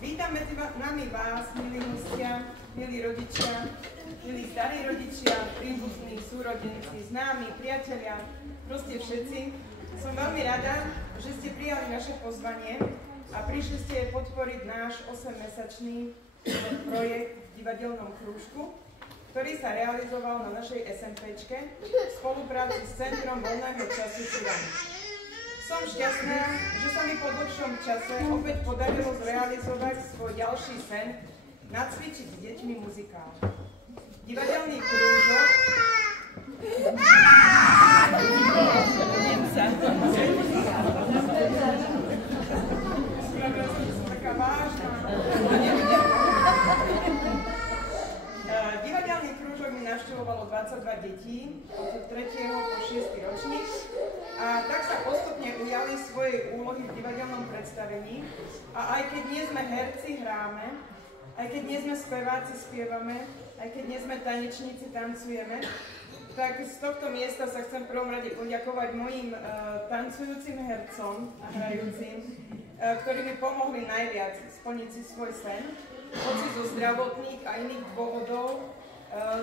Vítam medzi nami vás, milí hostia, milí rodičia, milí starí rodičia, príbuzní, súrodenci, známi, priatelia, proste všetci. Som veľmi rada, že ste prijali naše pozvanie a prišli ste podporiť náš 8-mesačný projekt v divadelnom krúžku, ktorý sa realizoval na našej SMPčke v spolupráci s Centrom voľného času Šuran. Som šťastná, že sa mi po dlhšom čase opäť podarilo zrealizovať svoj ďalší sen, nacvičiť s deťmi muzikál. Divadelný krúžok Divadelný krúžok mi navštevovalo 22 detí od 3. po 6. ročník a tak sa postupne ujali svojej úlohy v divadelnom predstavení a aj keď nie sme herci, hráme, aj keď nie sme speváci, spievame, aj keď nie sme tanečníci, tancujeme, tak z tohto miesta sa chcem v prvom rade poďakovať mojim tancujúcim hercom a hrajúcim, ktorí mi pomohli najviac splniť si svoj sen. Hoci zo zdravotných a iných dôvodov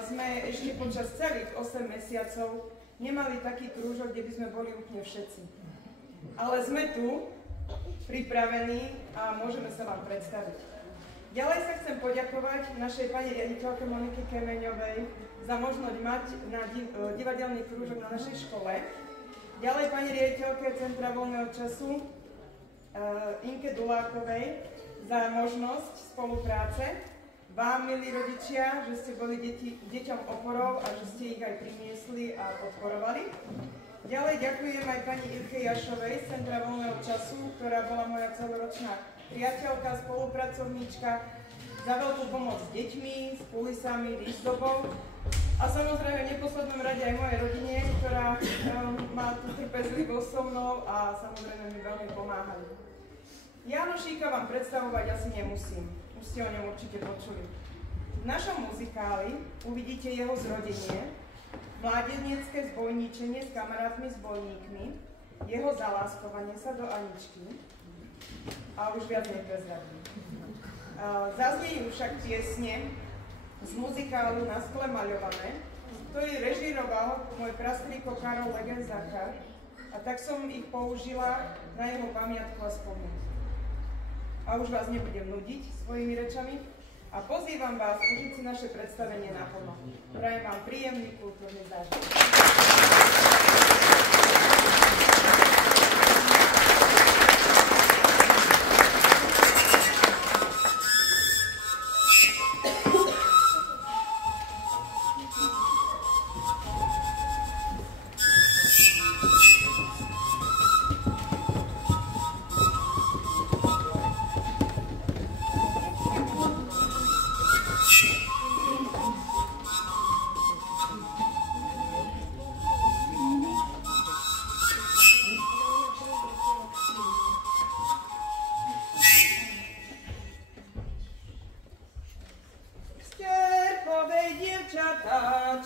sme ešte počas celých 8 mesiacov nemali taký krúžok, kde by sme boli úplne všetci. Ale sme tu, pripravení a môžeme sa vám predstaviť. Ďalej sa chcem poďakovať našej pani riaditeľke Monike Kemeňovej za možnosť mať divadelný krúžok na našej škole. Ďalej pani riaditeľke Centra voľného času Inke Dulákovej za možnosť spolupráce. Vám, milí rodičia, že ste boli deťom oporou a že ste ich aj priniesli a podporovali. Ďalej ďakujem aj pani Ilke Jašovej z Centra voľného času, ktorá bola moja celoročná priateľka, spolupracovníčka, za veľkú pomoc s deťmi, s kulisami, výzdobou a samozrejme v neposlednom rade aj mojej rodine, ktorá má tú trpezlivosť so mnou a samozrejme mi veľmi pomáhajú. Jánošíka vám predstavovať asi nemusím, už ste o ňom určite počuli. V našom muzikáli uvidíte jeho zrodenie, mládežnícke zbojníčenie s kamarátmi zbojníkmi, jeho zaláskovanie sa do Aničky a už viac neprezradím. Zazniejú však piesne z muzikálu Na skle maľované, ktorý režíroval môj prastrýko Karol Legenzachar a tak som ich použila na jeho pamiatku a spomienku. A už vás nebudem nudiť svojimi rečami a pozývam vás užiť si naše predstavenie naplno. Prajem vám príjemný kultúrny zážitok.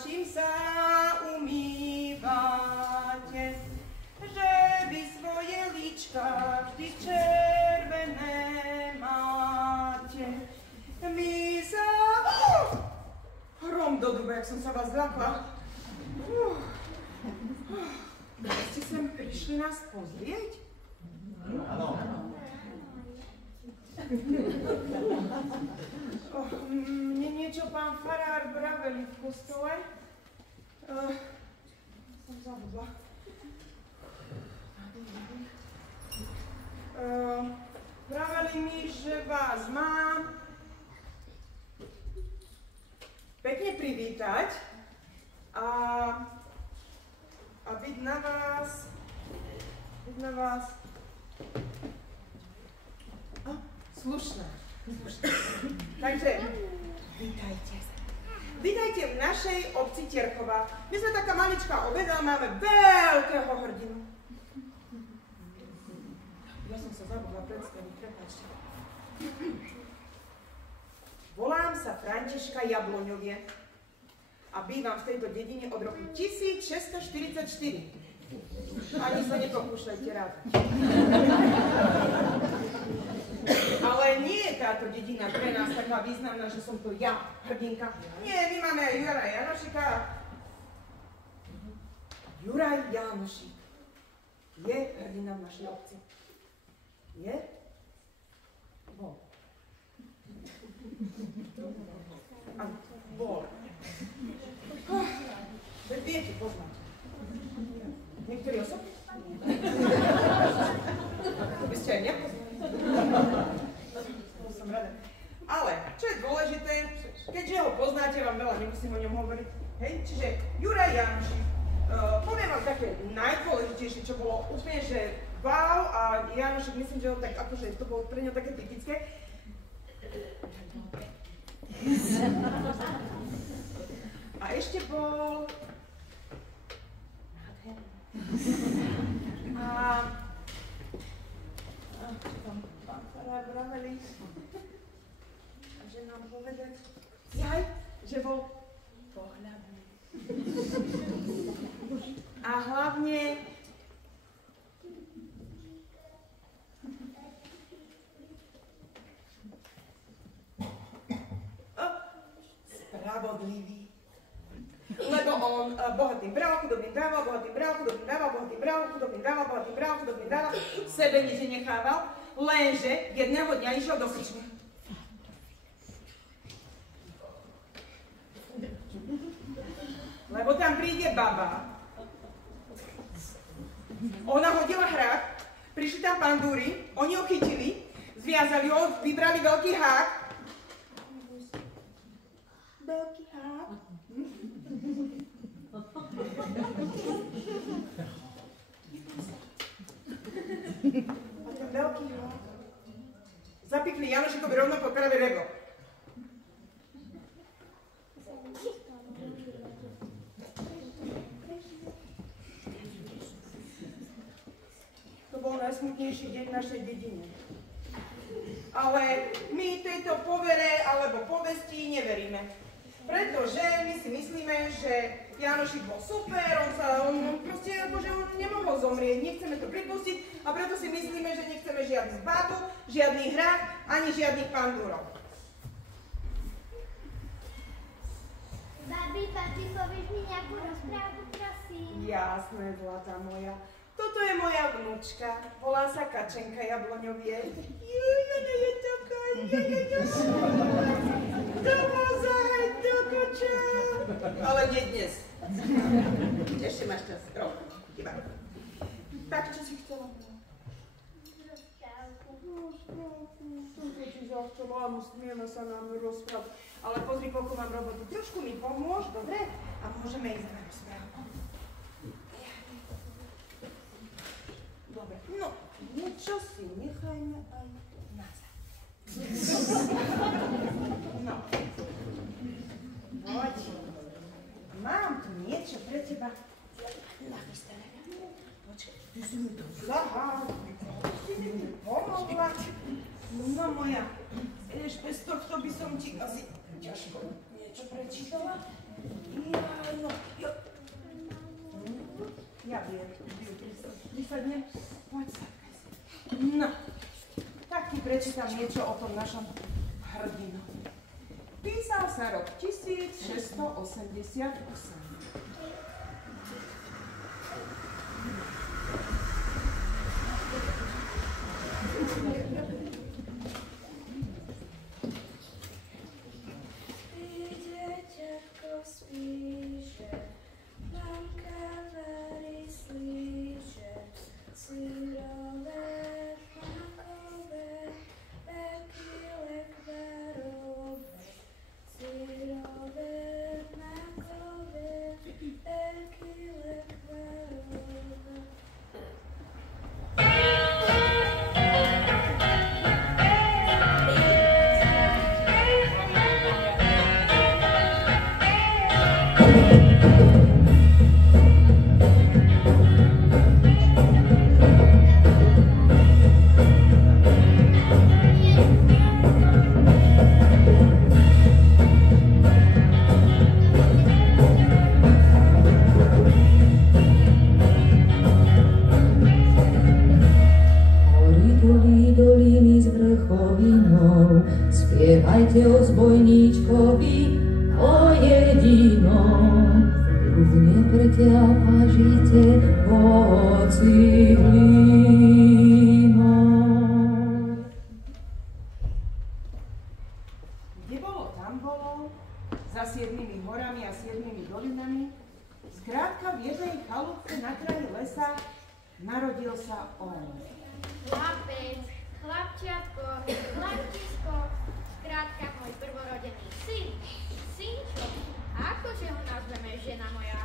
Čím sa umývate, že vy svoje líčka vždy červené máte. My sa... Hrom do duba, jak som sa vás zľakla. Ste sem prišli nás pozrieť? Áno. Mne niečo pán farár vraveli v kostole. Som zabudla. Vraveli mi, že vás mám pekne privítať a byť na vás slušná. Takže, vítajte v našej obci Tierková. My sme taká maličká obec, ale máme veľkého hrdinu. Ja som sa zabudla predstaviť, prepáčte. Volám sa Františka Jabloňovie a bývam v tejto dedine od roku 1644. Ani sa nepokúšajte rád. Ale nie je táto dedina pre nás taká významná, že som to ja, hrdinka? Nie, my máme aj Juraja Janošika. Juraj Janošik je hrdina v našej obci. Je? Bol. Áno, bol. Veď viete, poznáte. Niektorí osobne? To by ste aj nepoznali. Som rada. Ale, čo je dôležité, keďže ho poznáte, vám veľa nemusím o ňom hovoriť. Hej, čiže Juraj Janošik. Poviem vám také najdôležitejšie, čo bolo úplne, že wow, a Janošik, myslím, že ho tak, akože to bolo pre ňo také typické. A ešte bol... A čo tam pán farár vraveli? A že nám povedať, že bol pohľadný. A hlavne spravodlivý. Lebo on bohatým bral, chudobným dával, bohatým bral, chudobným dával, bohatým bral, chudobným dával, bohatým bral, chudobným dával, sebe nič nenechával, lenže jedného dňa išiel do krčmy. Lebo tam príde baba, ona hodila hrak, prišli tam pandúry, oni ho chytili, zviazali ho, vybrali veľký hák. Veľký hák? A ten veľký hák zapikli Janošikovi rovno po pravé rebro. To bol najsmutnejší deň v našej dedine. Ale my tejto povere alebo povesti neveríme. Pretože my si myslíme, že Janošik bol super, on proste, akože on nemohol zomrieť, nechceme to pripustiť a preto si myslíme, že nechceme žiadnu babu, žiadny hrak, ani žiadnych pandúrov. Babi, povieš mi nejakú rozprávu, prosím? Jasné, zlatá moja. Toto je moja vnúčka, volá sa Kačenka Jabloňovie. Ona je taká, ale nie dnes. Ešte máš čas. Rok. Iba. Tak, čo si chcela? Som sa ti zachcela, áno, smieme sa nám rozprávať. Ale pozri, koľko mám roboty. Trošku mi pomôž, dobre? A môžeme ísť na rozprávu. Dobre, no, niečo si nechajme aj nazad. No. Poď. Mám tu niečo pre teba na vystavenie. Počkaj, ty si mi to vzala, ty si mi pomohla. No moja, vieš, bez tohto by som ti asi ťažko niečo prečítala. Ja viem, vysadnem. Poď sa. No, tak ti prečítam niečo o tom našom hrdinovi. Písal sa rok 1688. mnou, spievajte o zbojníčkovi, o jedinom. Ľubne preťapažite hoci hlínom. Kde bolo, tam bolo, za 7 horami a 7 dolinami, skrátka v jednej chalúbke na kraji lesa narodil sa on. Chlapec, chlapčiatko, chlapčisko, skrátka môj prvorodený syn, synčo. A akože ho nazveme, žena moja?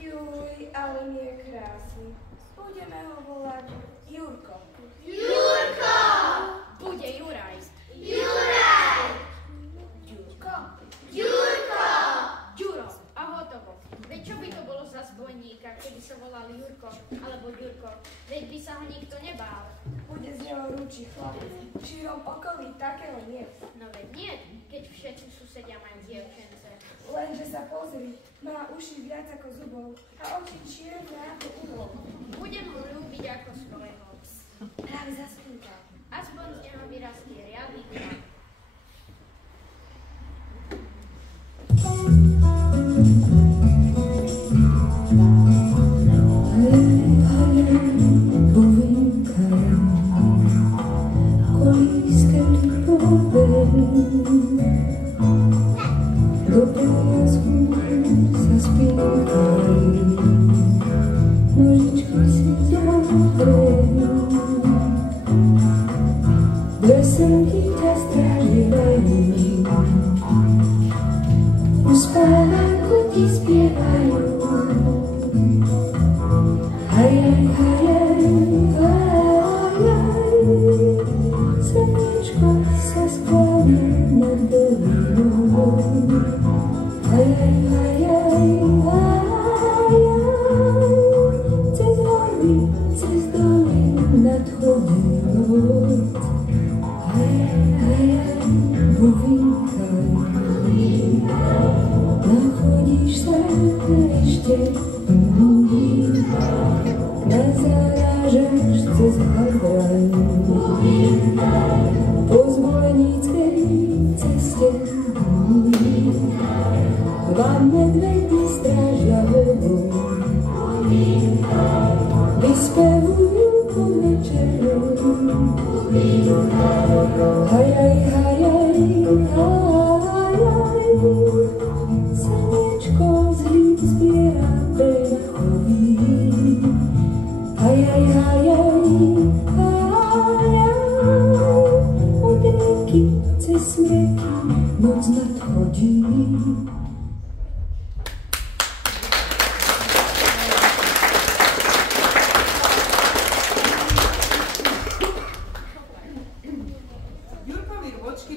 Juj, ale nie je krásny. Budeme ho volať Jurko. Jurko! Bude Juraj. Juraj! Jurko. Jurko! Ďuro a hotovo. Veď čo by to bolo za zbojníka, keby sa volal Jurko alebo Ďurko? Veď by sa ho nikto nebál. Bude z neho ručí chlapec. V šírom okolí takého nie. No veď nie, keď všetci susedia majú dievčence. Lenže sa pozri, má uši viac ako zubov a oči čierne ako uhol. Budem ho ľúbiť ako svojho. Práve zaspíval. Aspoň z neho vyrastie riadny chlap.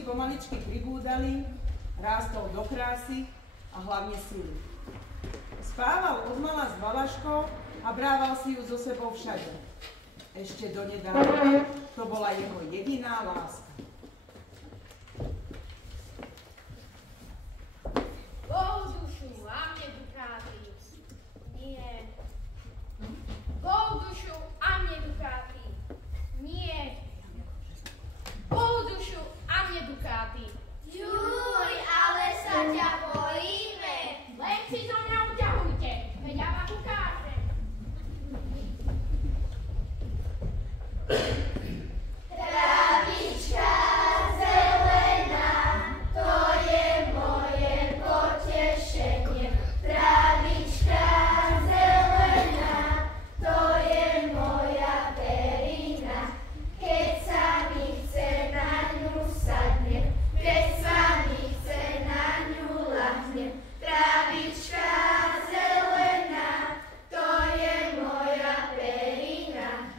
Pomaličky pribúdali, rástol do krásy a hlavne síly. Spával odmala s valaškou a brával si ju so sebou všade. Ešte donedávna to bola jeho jediná láska. Dušu, a mne dukáty. Nie. Dušu, a mne dukáty. Nie. Dušu, a mne dukáty. Juj, ale sa ťa bojíme. Len si zo mňa uťahujte, veď ja vám ukážem. Trávička zelená, to je moje potešenie. Trávička zelená, to je moja perina. Keď sa mi chce na ňu sadne, keď sa mi chce na ňu lahne. Trávička zelená, to je moja perina.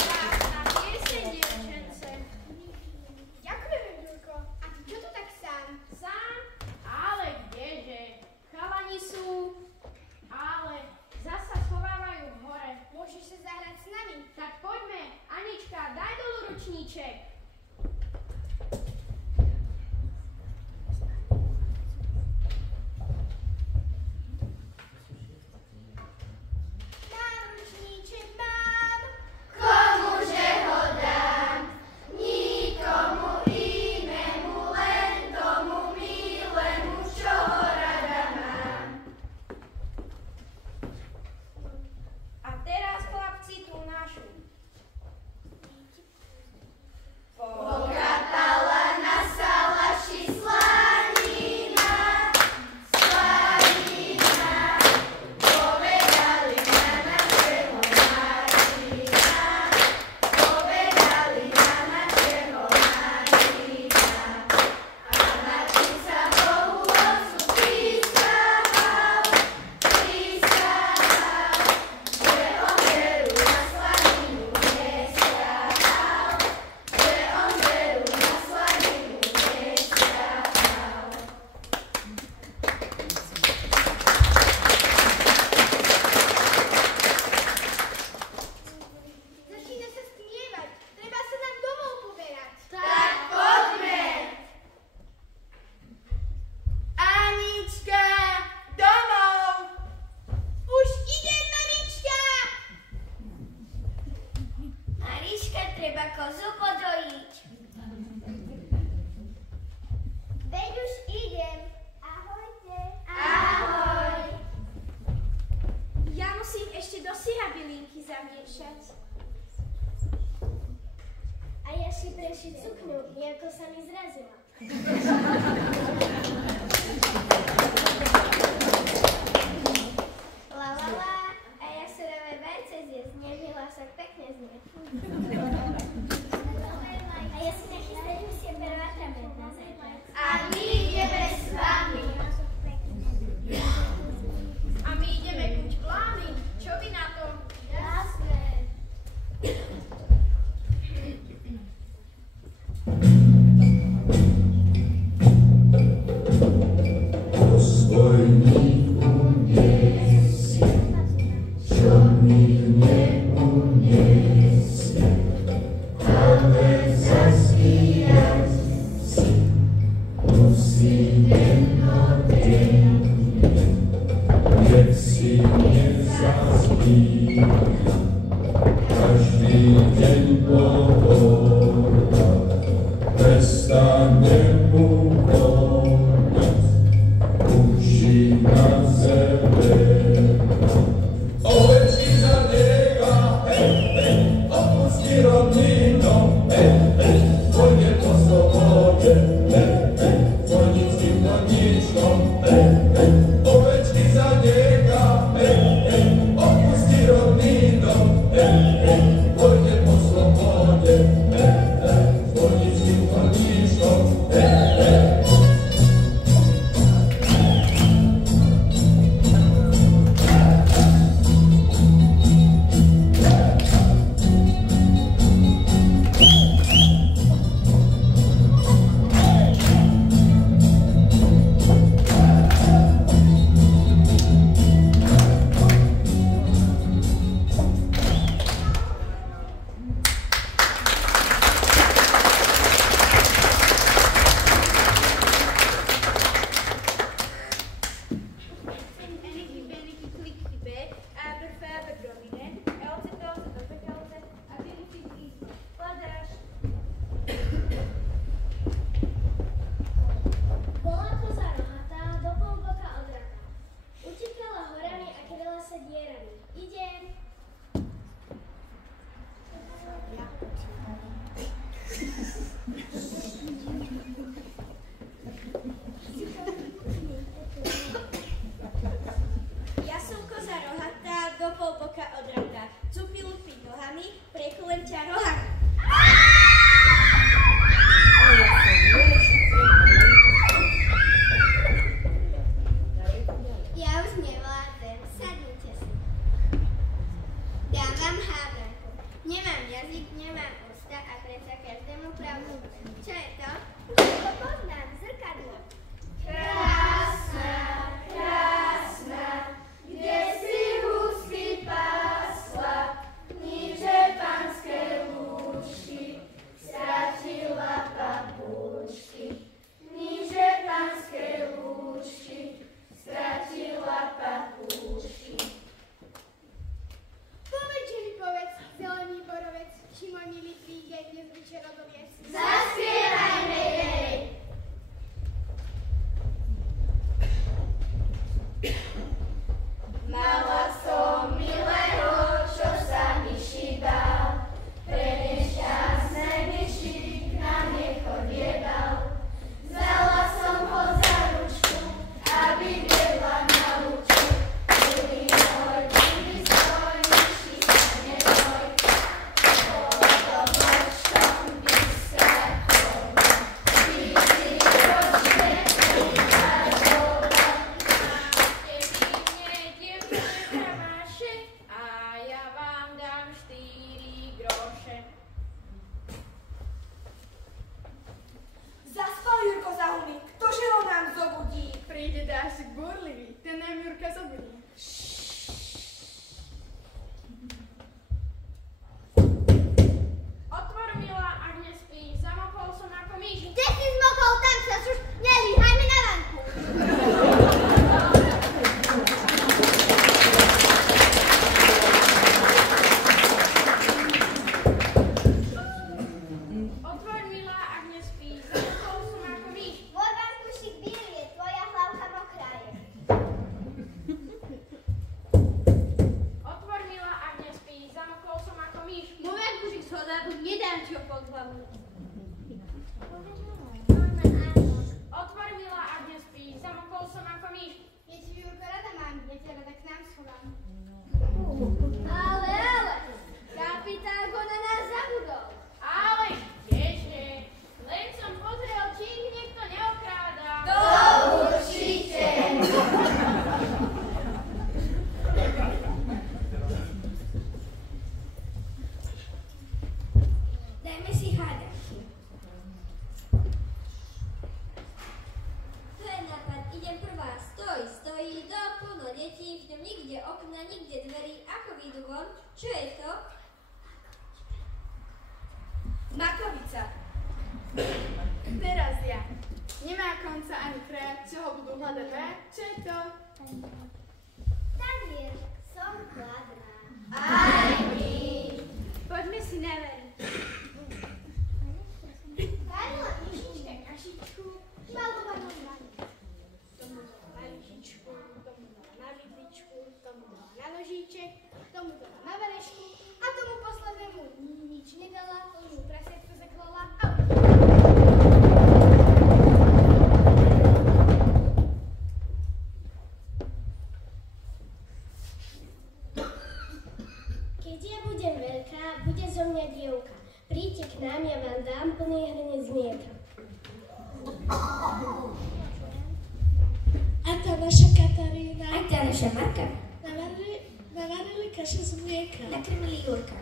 Krásna pieseň, dievčence. Ďakujeme, Jurko. A ty čo tu tak sám? Sám? Ale kdeže? Chalani sú, ale zasa schovávajú hore. Môžeš sa zahrať s nami? Tak poďme, Anička, daj dolu ručníček. Náručníček má kozu podojiť. Veď už idem. Ahojte. Ahoj. Ja musím ešte do syra bylinky zamiešať. A ja si prešiť sukňu, nejako sa mi zrazila. La la la, a ja syrové vajce zjesť, nemila sa pekne znie. A ja si nachystať musím pervátrament na zajtra. A my ideme s vami. A my ideme kuť plány. Čo vy na to? Jasné. soda, nedám ti ho pod hlavu. Otvor, milá, ak nespíš, zamokol som ako myš. Ja ti, Jurko, rada mám, ja ťa rada k nám schovám. Ale, kapitán ho na nás zabudol. ale, kdeže, len som pozrel, či ich niekto neokráda. To určite. Dajme si hádanky. To je nápad, idem prvá. Stojí, do plno detí, v ňom nikde okna, nikde dverí. Ako výjdu von? Čo je to? Makovica. Teraz ja. Nemá konca ani kraja, čo ho budú hľadať dve. Čo je to? Tanier, som hladná. Aj my. Poďme si na veru. Varila myšička kašičku, malovanú ranu. Tomu dala na lyžičku, tomu dala na vidličku, tomu dala na nožíček, tomu dala na verešku A tomu poslednému nič nedala, tomu prasiatko zaklala a keď ja budem veľká, bude zo mňa dievka. Príďte k nám, ja vám dám plný hrnec mlieka. A tá naša Katarína Aj tá naša Marka navarili kašu z mlieka. nakrmili Jurka.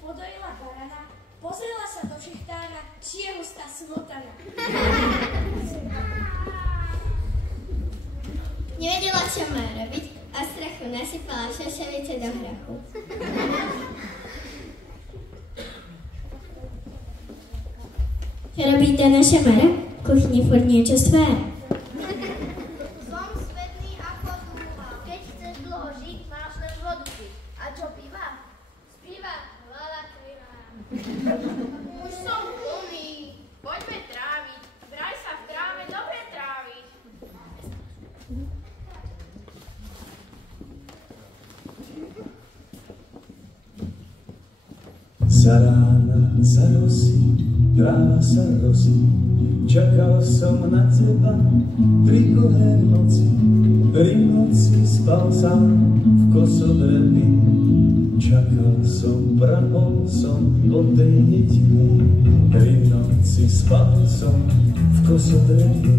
Podojila barana, pozrela sa do šechtára, či je hustá smotana. Nevedela, čo má robiť a strachu nasypala šošovice do hrachu. Čo robí tá naša Mara? V kuchyni furt niečo stvára. Som svetný ako dúha. Keď chceš dlho žiť, máš len vodu piť. A čo piva? Spiva hlava krivá. Už som plný. Poďme tráviť. Vraj sa v tráve dobre trávi. Za rána, za rosy, tráva sa rosí, čakal som na teba 3 dlhé noci. 3 noci spal sám v kosodrebi, čakal som, prahol som po tej jedinej. 3 noci spal som v kosodrebi,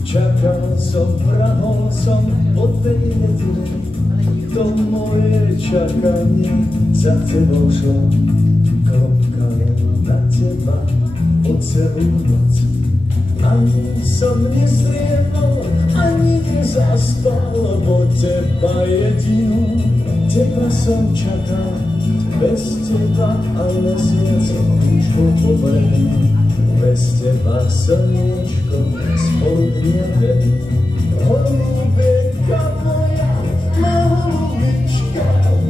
čakal som, prahol som po tej jedinej. To moje čakanie za tebou šlo, klopkalo na teba po celú noc. Ani som nezriemol, ani nezaspal, bo teba jedinú, teba som čakal. Bez teba aj mesiac už bol pobrený, bez teba slniečko spolu nevedí. Holubienka moja, má holubička,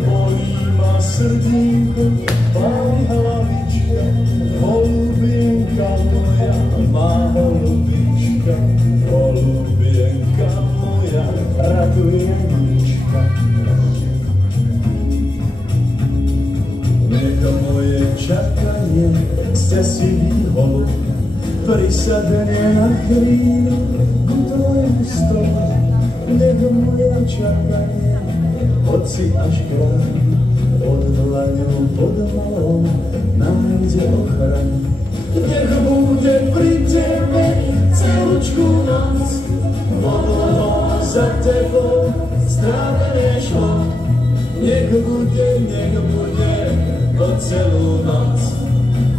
bolí ma srdínko, páli hlavička. Holubienka moja, má holubička, holubienka moja, raduje nička. Nech moje čakanie sťasivý holub prisadne na krínu ku tvojmu stolu. Nech moje čakanie, hoci až krát, pod dlaňou, pod malou, nájde ochranu. Nech bude pri tebe celúčku noc, podľahom za tebou strávené šlo. Nech bude po celú noc,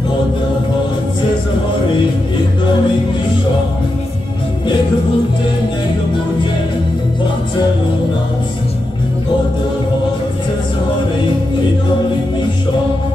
od hor cez hory i doly myšo. Nech bude po celú noc, od hor cez hory i doly myšo.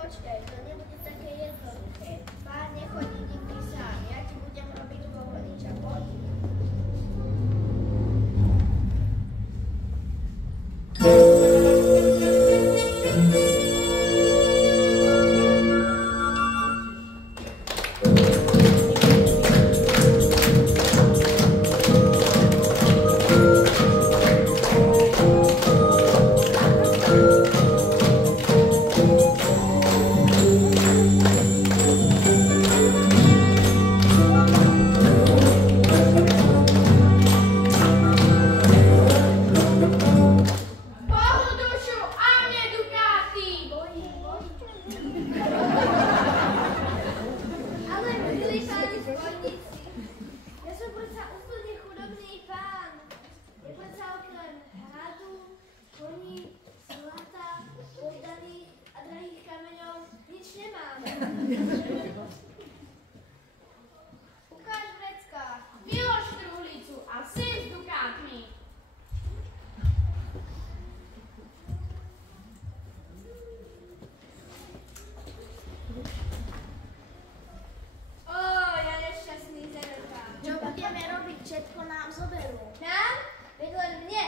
Počkaj, to nebude také jednoduché. Pán nechodí nikdy sám, ja ti budem robiť pohodniča, poď. Ukáž vrecka. Vylož truhlicu a sem s dukátmi. Ja nešťastný zerka. Čo budeme robiť, všetko nám zoberú. Nám? Veď len mne.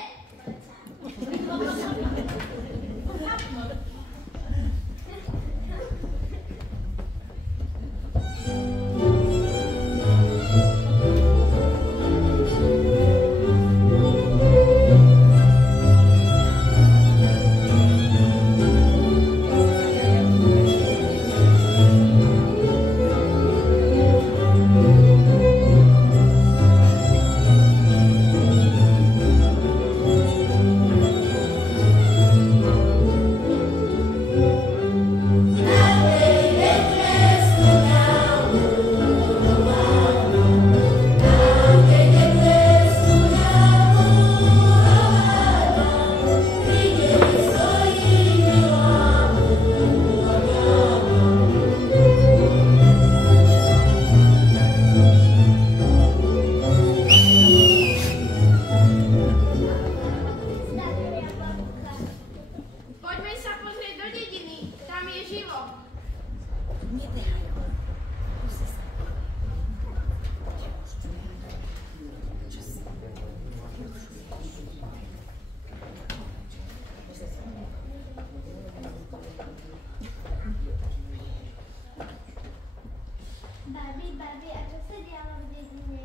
Babi, a čo sa dialo v dedine?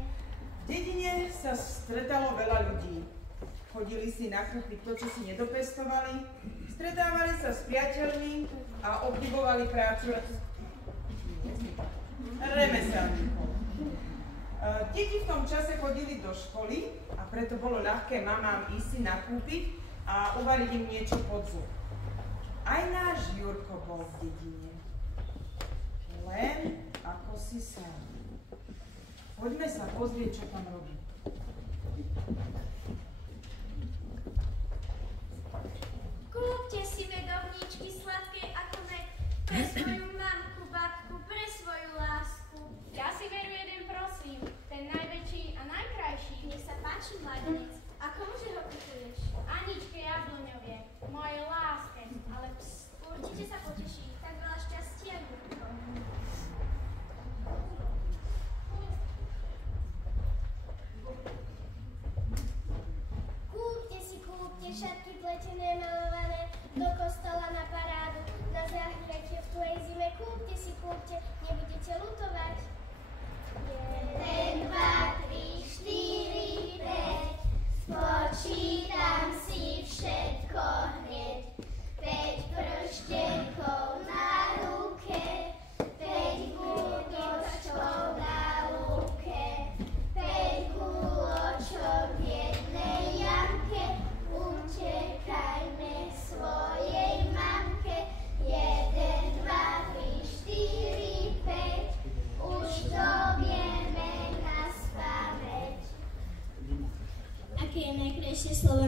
V dedine sa stretalo veľa ľudí. Chodili si nakúpiť to, čo si nedopestovali, stretávali sa s priateľmi a obdivovali prácu remeselníkov. Deti v tom čase chodili do školy a preto bolo ľahké mamám ísť si nakúpiť a uvariť im niečo pod zub. Aj náš Jurko bol v dedine. Len ako si sám. Poďme sa pozrieť, čo tam robí. Kúpte si medovníčky sladké ako med pre svoju mamku, babku, pre svoju lásku. Ja si veru jeden prosím, ten najväčší a najkrajší. Nech sa páči, mladenec. A komuže ho kupuješ? Aničke Jabloňovie, mojej láske, ale pst. Určite sa poteší. Tak veľa šťastia, Jurko. Kúpte všetky pletené malované do kostola na parádu.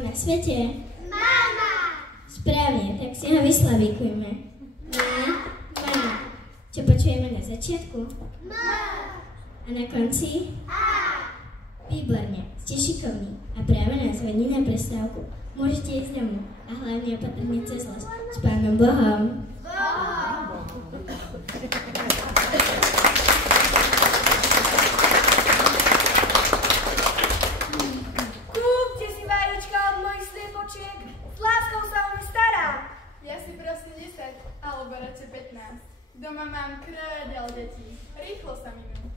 na svete? Mama! Správne, tak si ho vyslavíkujme. Mama. Čo počujeme na začiatku? A na konci? Výborne, ste šikovní a práve nás hodí na prestávku. Môžete ísť domov a hlavne opatrne cez les. S Pánom Bohom. Kúpte si vajíčka od mojich sliepočiek. S láskou sa o mňa stará. Ja si proste 10, alebo radšej 15. Doma mám krádeľ detí. Rýchlo sa minú.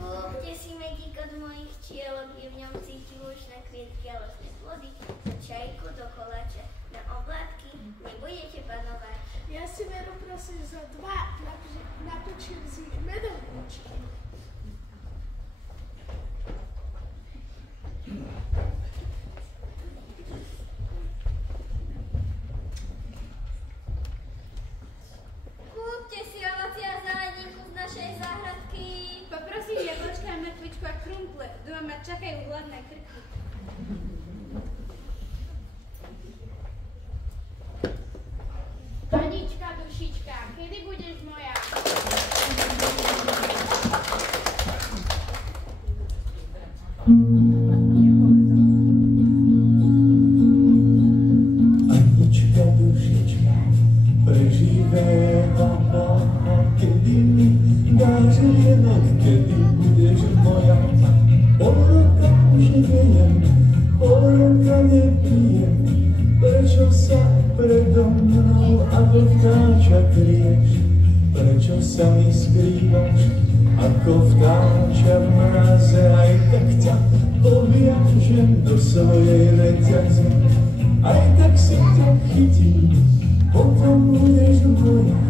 Kúpte si medík od mojich čielok, je v ňom cíti lučné kvietky a lesné plody, čajku do koláča. Na oblátky nebudete panovať. Ja si veru prosím za 2 napečiem si medovničky. Kúpte si ovoci a zeleninku z našej záhradky. Poprosím jablčka a mrkvičku a krumple. Doma ma čakajú hladné krky. Anička, dušička, kedy budeš moja? Anička, dušička, preživého Boha, kedy mi dáš rienok, kedy budeš moja. Pol roka už nejem, pol roka nepijem, prečo sa predo mnou ako vtáča kryješ? Prečo sa mi skrývaš ako vtáča v mraze? Aj tak ťa poviažem do svojej reťaze, aj tak si ťa chytím, potom budeš moja.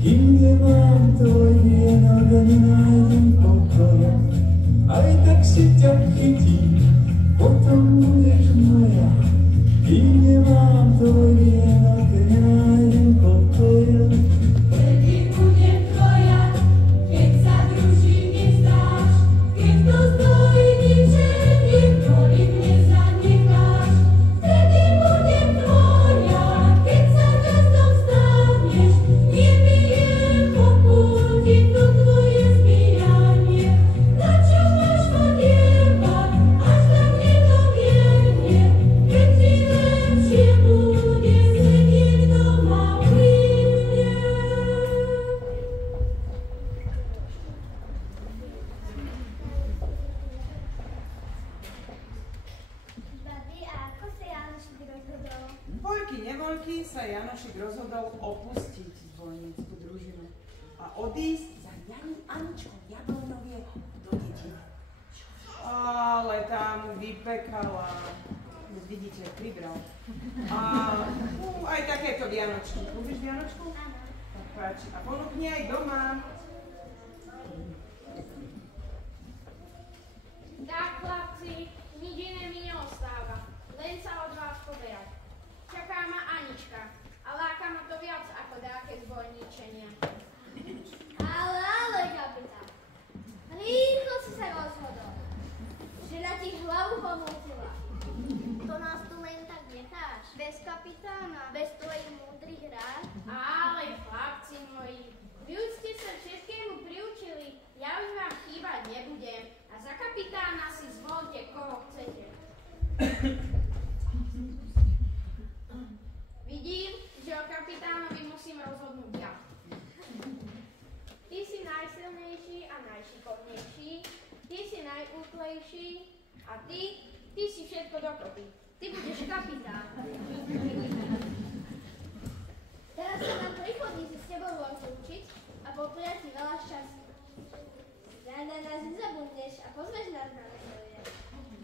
Kým nemám tvoj vienok a nenájdem pokoja, aj tak si ťa chytím, potom budeš moja. Kým nemám tvoj vienok a nenájdem pokoja. Kedy budem tvoja, keď sa druží nezdáš, keď to stojí ničenie, ktorý mne zanecháš. Kedy budem tvoja, keď sa častom staneš, nebijem po púti to tvoje zbíjanie. Na čo máš ma dievať, až tak nedovierne, keď ti lepšie bude sedieť doma pri mne. Babi, a ako sa Janošik rozhodol? Voľky nevoľky sa Janošik rozhodol opustiť zbojnícku družinu a odísť za Aničkou Jablonovie do dediny. Ale tam vypekala, vidíte, pribral. A aj takéto vianočky. Ľúbiš vianočku? Áno. Tak páči. A ponúkni aj doma. Tak, chlapci, nič iné mi neostáva. Len sa od vás poberať. Čaká ma Anička a láka ma to viac ako dáke zbojníčenia. Ale, kapitán. Rýchlo si sa rozhodol. Žena ti hlavu pomútila. To nás tu len tak necháš. Bez kapitána, bez tvojich múdrych rád. Ale chlapci moji, vy už ste sa všetkému priučili, ja už vám chýbať nebudem a za kapitána si zvolte koho chcete. Vidím, že o kapitánovi musím rozhodnúť ja. Ty si najsilnejší a najšikovnejší, ty si najútlejší a ty si všetko dokopy. Ty budeš kapitán. Teraz sa nám príchodí si s tebou rozlúčiť a popriať ti veľa šťastí. Na nás nezabudneš a pozveš nás na veselie.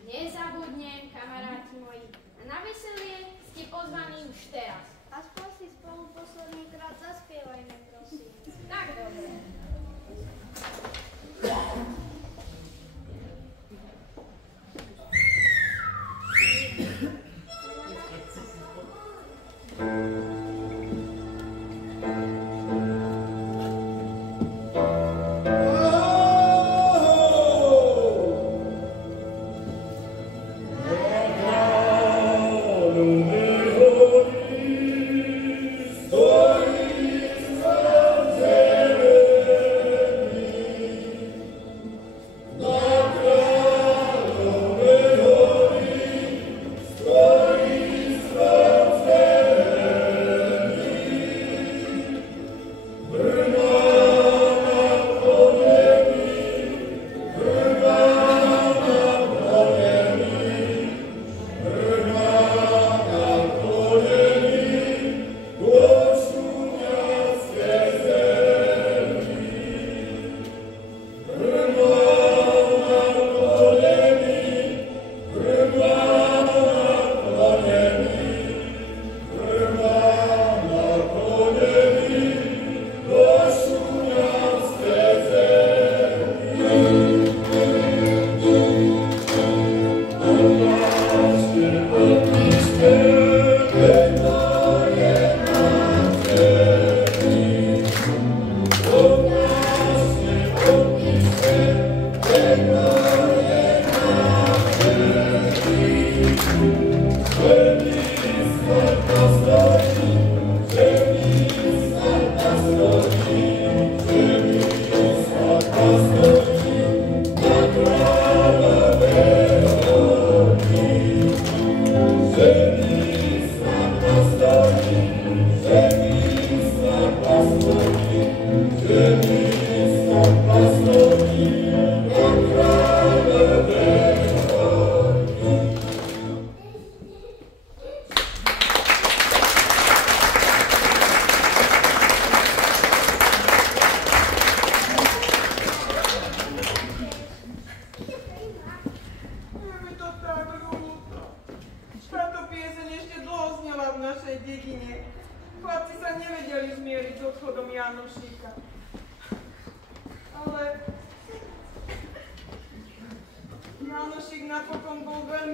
Nezabudnem, kamaráti moji. A na veselie ste pozvaní už teraz. Aspoň si spolu posledný krát zaspievajme, prosím. Tak dobre.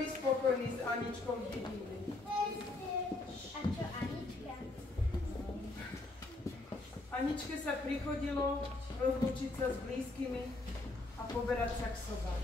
veľmi spokojní s Aničkou v dedine. A čo Anička? Aničke sa prichodilo rozlúčiť sa s blízkymi a poberať sa k sobám.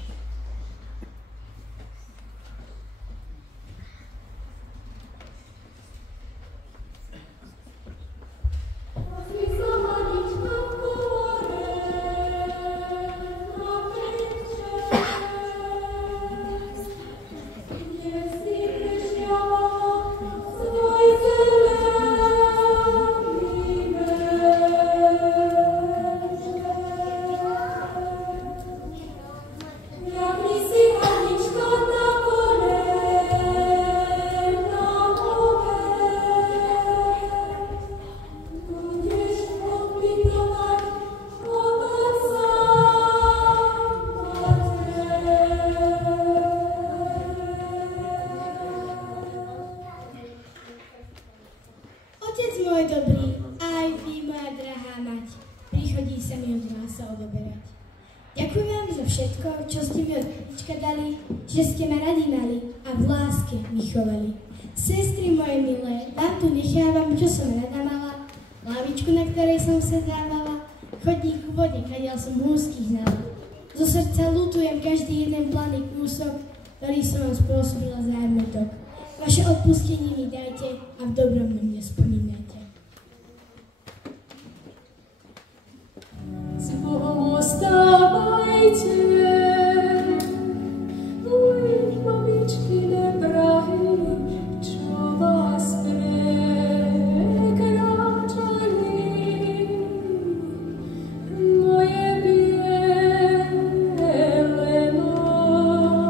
Že ste ma radi mali a v láske vychovali. Sestry moje milé, vám tu nechávam, čo som rada mala, lavičku, na ktorej som sedávala, chodník k vode, kadiaľ som húsky hnala. Zo srdca ľutujem každý jeden planý kúsok, ktorý som vám spôsobila zármutok. Vaše odpustenie mi dajte a v dobrom na mne spomínajte. Vstávajte, mamičkine prahy, čo vás prekračali, moje biele nohy.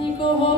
Nikoho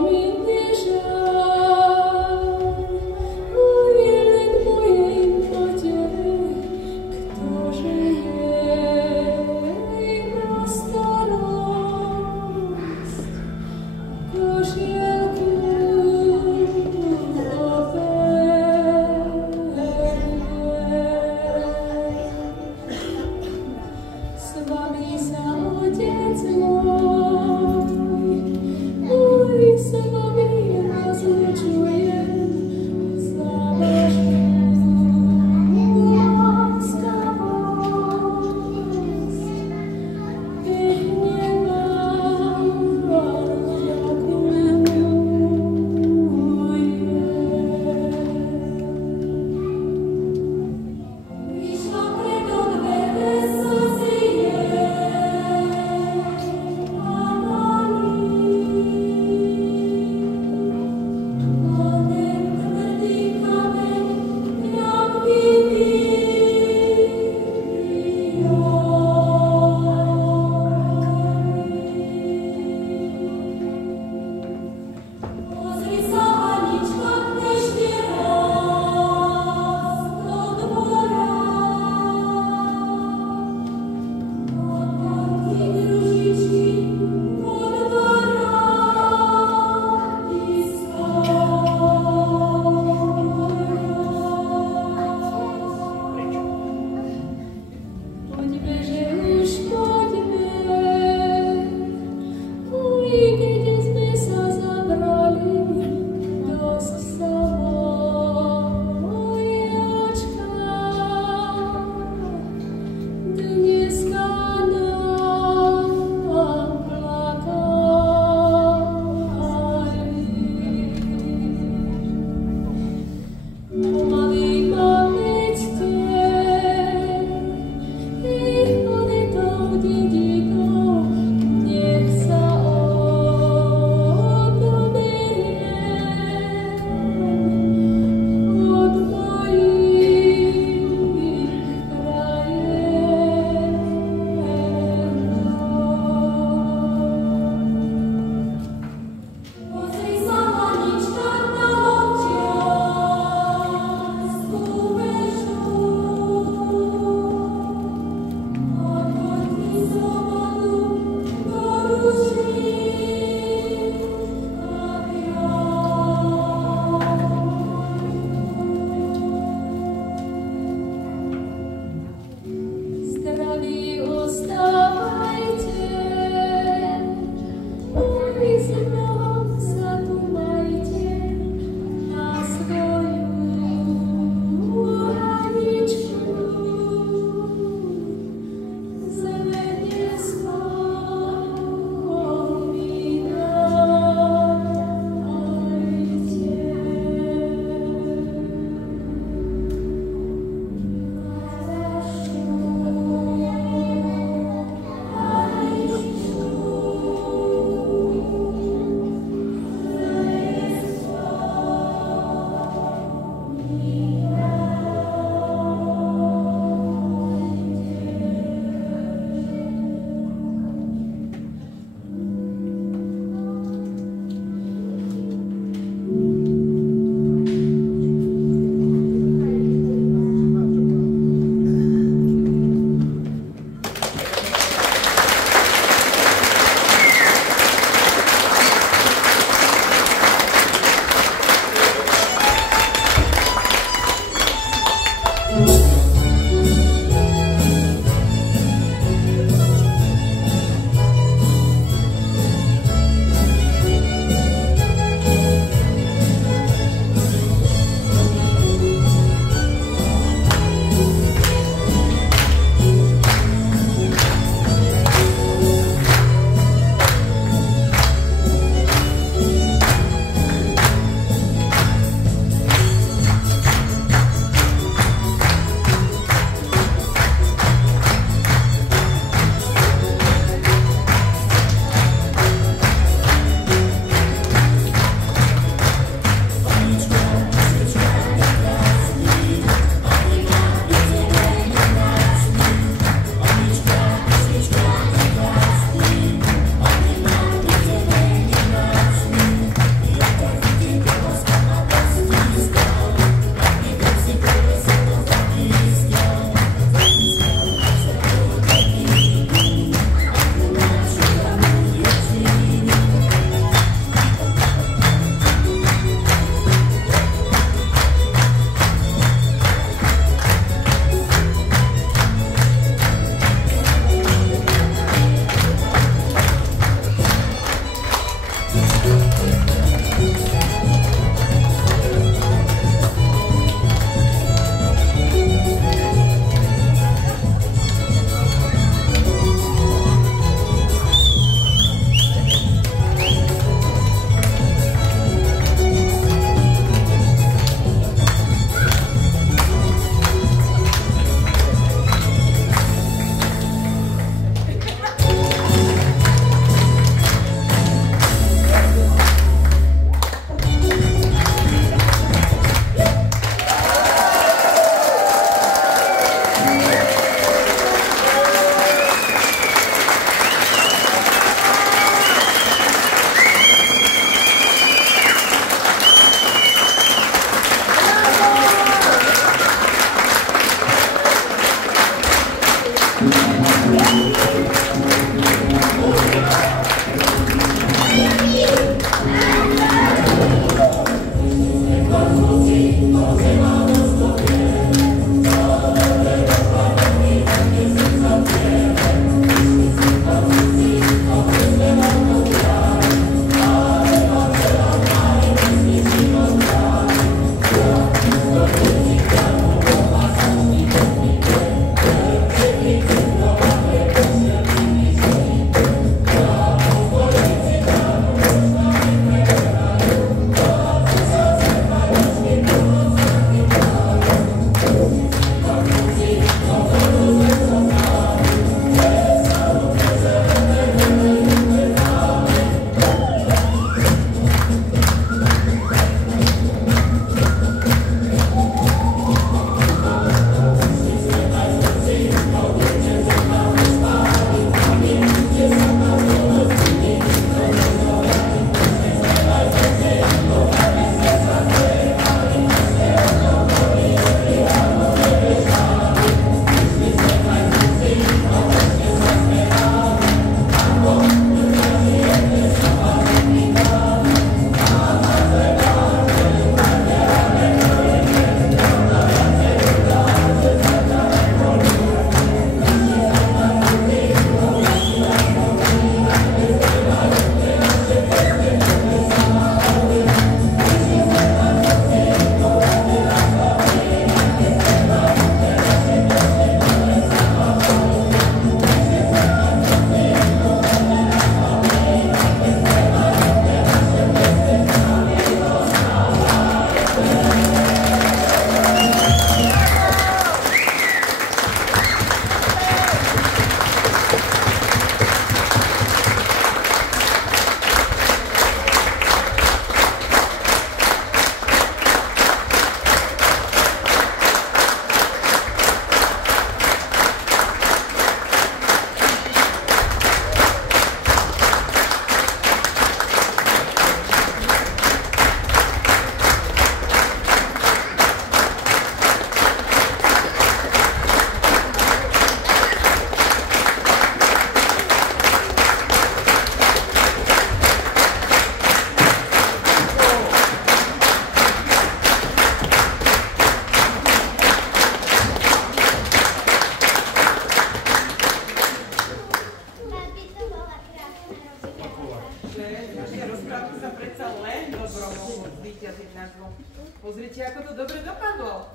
Pozrite, ako to dobre dopadlo.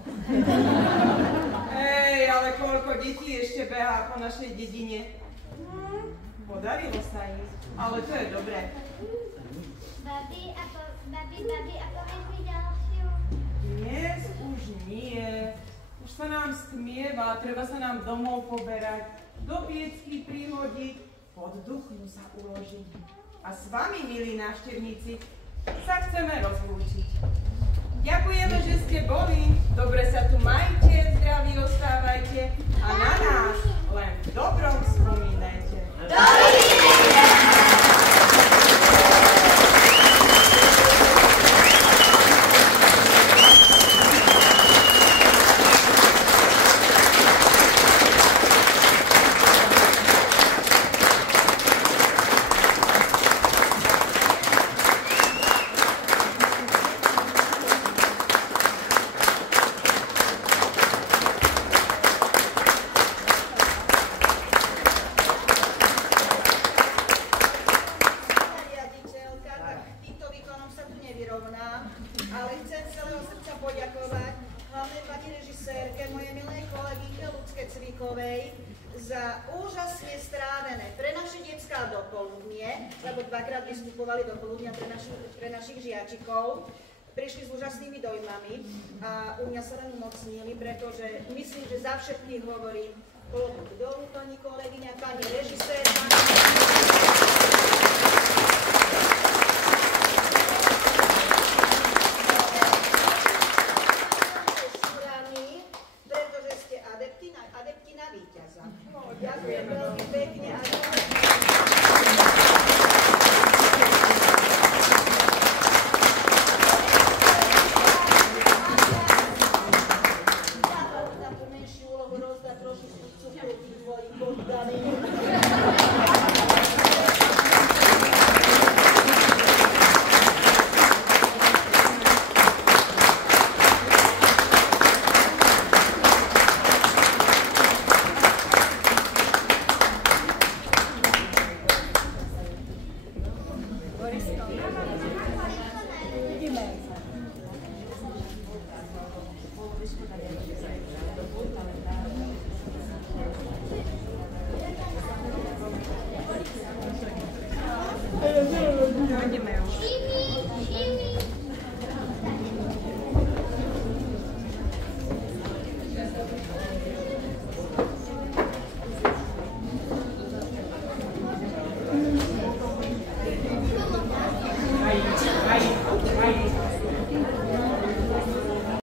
Hej, ale koľko detí ešte behá po našej dedine. Podarilo sa im, ale to je dobré. Babi, a povieš mi ďalšiu? Dnes už nie. Už sa nám stmieva, treba sa nám domov poberať, do piecky prihodiť, pod duchnu sa uložiť. A s vami, milí návštevníci, sa chceme rozlúčiť. Ďakujeme, že ste boli, dobre sa tu majte, zdraví ostávajte a na nás len v dobrom spomínajte. Za úžasne strávené pre naše detská dopoludnie, lebo dvakrát vystupovali dopoludnia pre našich žiačikov, prišli s úžasnými dojmami a u mňa sa len umocnili, pretože myslím, že za všetkých hovorím klobúk dolu, pani kolegyňa, pani režisérka. Ďakujem veľmi pekne a na tú menšiu úlohu rozdať trošičku cukru tým svojim poddaným.